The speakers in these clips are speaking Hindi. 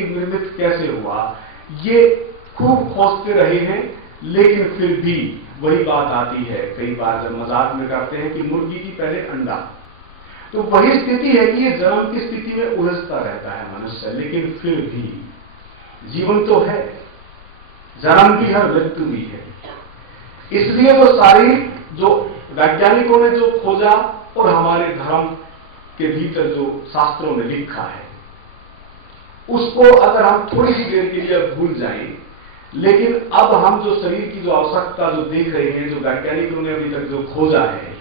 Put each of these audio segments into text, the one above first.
निर्मित कैसे हुआ, ये खूब खोजते रहे हैं, लेकिन फिर भी वही बात आती है। कई बार जब मजाक में करते हैं कि मुर्गी की पहले अंडा, तो वही स्थिति है कि ये जन्म की स्थिति में उलझता रहता है मनुष्य, लेकिन फिर भी जीवन तो है, जन्म भी है, मृत्यु भी है। इसलिए वो सारी जो वैज्ञानिकों ने जो खोजा और हमारे धर्म के भीतर जो शास्त्रों में लिखा है, उसको अगर हम थोड़ी सी देर के लिए भूल जाएं, लेकिन अब हम जो शरीर की जो आवश्यकता जो देख रहे हैं, जो वैज्ञानिकों ने अभी तक जो खोजा है,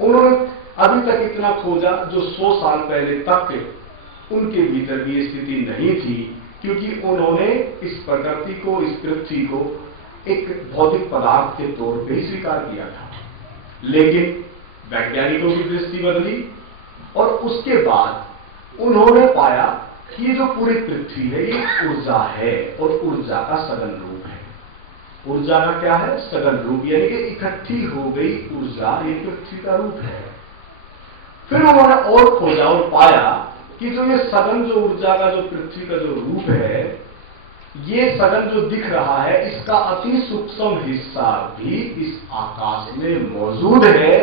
उन्होंने अभी तक इतना खोजा जो 100 साल पहले तक उनके भीतर भी स्थिति नहीं थी, क्योंकि उन्होंने इस प्रकृति को, इस पृथ्वी को एक भौतिक पदार्थ के तौर पे ही स्वीकार किया था। लेकिन वैज्ञानिकों की दृष्टि बदली और उसके बाद उन्होंने पाया कि ये जो पूरी पृथ्वी है ये ऊर्जा है, और ऊर्जा का सघन रूप है। ऊर्जा का क्या है? सघन रूप, यानी कि इकट्ठी हो गई ऊर्जा, ये पृथ्वी का रूप है। फिर उन्होंने और खोजा और पाया कि जो ये सघन जो ऊर्जा का जो पृथ्वी का जो रूप है, ये सघन जो दिख रहा है, इसका अति सूक्ष्म हिस्सा भी इस आकाश में मौजूद है,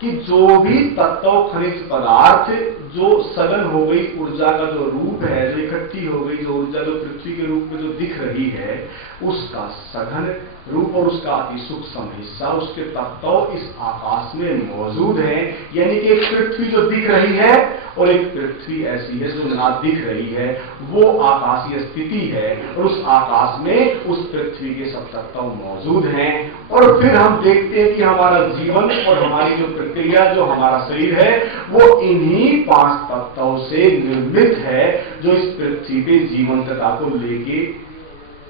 कि जो भी तत्व खनिज पदार्थ जो सघन हो गई ऊर्जा का जो रूप है, जो इकट्ठी हो गई जो ऊर्जा जो पृथ्वी के रूप में जो दिख रही है, उसका सघन रूप और उसका अति सूक्ष्म हिस्सा, उसके तत्व इस आकाश में मौजूद है। यानी कि एक पृथ्वी जो दिख रही है और एक पृथ्वी ऐसी है जो ना दिख रही है, वो आकाशीय स्थिति है, और उस आकाश में उस पृथ्वी के सब तत्व मौजूद हैं। और फिर हम देखते हैं कि हमारा जीवन और हमारी जो प्रक्रिया, जो हमारा शरीर है, वो इन्हीं 5 तत्वों से निर्मित है, जो इस पृथ्वी पे जीवंतता को लेके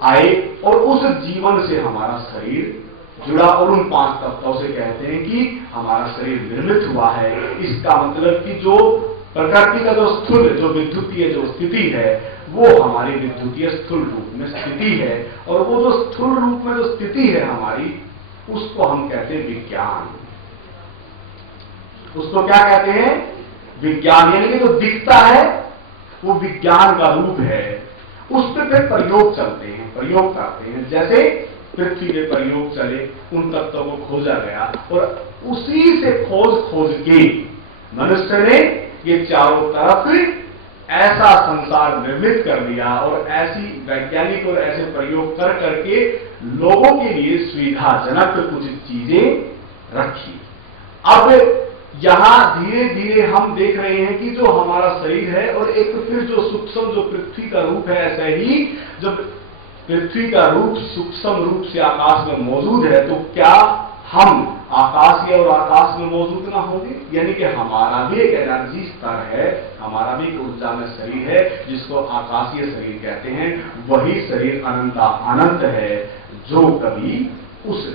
आए, और उस जीवन से हमारा शरीर जुड़ा, और उन 5 तत्वों से कहते हैं कि हमारा शरीर निर्मित हुआ है। इसका मतलब कि जो प्रकृति का जो स्थूल, जो विद्युतीय जो स्थिति है, वो हमारी विद्युतीय स्थूल रूप में स्थिति है, और वो जो स्थूल रूप में जो स्थिति है हमारी, उसको हम कहते हैं विज्ञान। उसको क्या कहते हैं? विज्ञान। यानी कि जो दिखता है वो विज्ञान का रूप है। उस पर फिर प्रयोग चलते हैं, प्रयोग करते हैं। जैसे पृथ्वी पे प्रयोग चले, उन तत्वों को खोजा गया, और उसी से खोज के मनुष्य ने ये चारों तरफ ऐसा संसार निर्मित कर दिया, और ऐसी वैज्ञानिक और ऐसे प्रयोग कर करके लोगों के लिए सुविधाजनक कुछ चीजें रखी। अब यहां धीरे धीरे हम देख रहे हैं कि जो हमारा शरीर है, और एक फिर जो सूक्ष्म जो पृथ्वी का रूप है, ऐसा ही जब पृथ्वी का रूप सूक्ष्म रूप से आकाश में मौजूद है, तो क्या हम आकाशीय और आकाश में मौजूद ना होंगे? यानी कि हमारा भी एक एनर्जी स्तर है, हमारा भी एक ऊर्जा में शरीर है, जिसको आकाशीय शरीर कहते हैं। वही शरीर अनंता अनंत है, जो कभी उस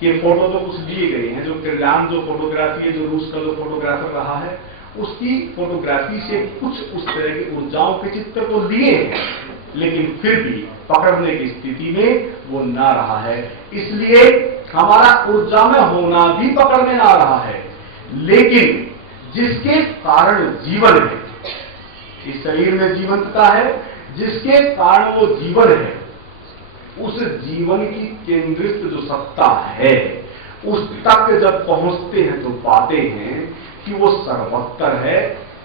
के फोटो तो कुछ दिए गए हैं, जो किरलान जो फोटोग्राफी है, जो रूस का जो फोटोग्राफर रहा है, उसकी फोटोग्राफी से कुछ उस तरह की ऊर्जाओं के चित्र तो लिए हैं, लेकिन फिर भी पकड़ने की स्थिति में वो ना रहा है। इसलिए हमारा ऊर्जा में होना भी पकड़ में ना रहा है, लेकिन जिसके कारण जीवन है, इस शरीर में जीवंतता है, जिसके कारण वो जीवन है, उस जीवन की केंद्रित जो सत्ता है, उस तक जब पहुंचते हैं तो पाते हैं कि वो सर्वत्र है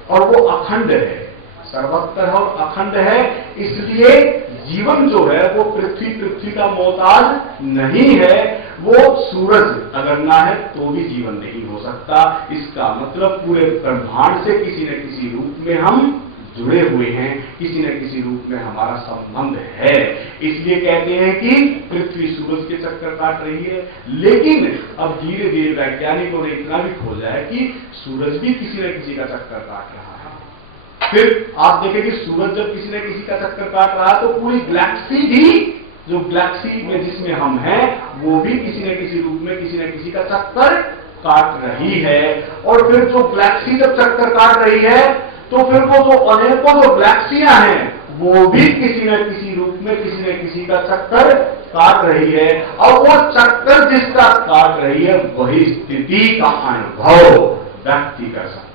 और वो अखंड है। सर्वत्र है और अखंड है, इसलिए जीवन जो है वो पृथ्वी का मोहताज नहीं है। वो सूरज अगर ना है तो भी जीवन नहीं हो सकता। इसका मतलब पूरे ब्रह्मांड से किसी न किसी रूप में हम जुड़े हुए हैं, किसी न किसी रूप में हमारा संबंध है। इसलिए कहते हैं कि पृथ्वी सूरज के चक्कर काट रही है, लेकिन अब धीरे धीरे वैज्ञानिकों ने इतना भी खोजा है कि सूरज भी किसी न किसी का चक्कर काट रहा है। फिर आप देखें कि सूरज जब किसी न किसी का चक्कर काट रहा है, तो पूरी गैलेक्सी भी, जो गैलेक्सी में जिसमें हम हैं, वो भी किसी न किसी रूप में किसी न किसी का चक्कर काट रही है। और फिर जो गैलेक्सी जब चक्कर काट रही है, तो फिर वो जो अनेकों जो गैलेक्सियां हैं, वो भी किसी न किसी रूप में किसी न किसी का चक्कर काट रही है। और वो चक्कर जिसका काट रही है, वही स्थिति का अनुभव व्यक्ति कर सकता है।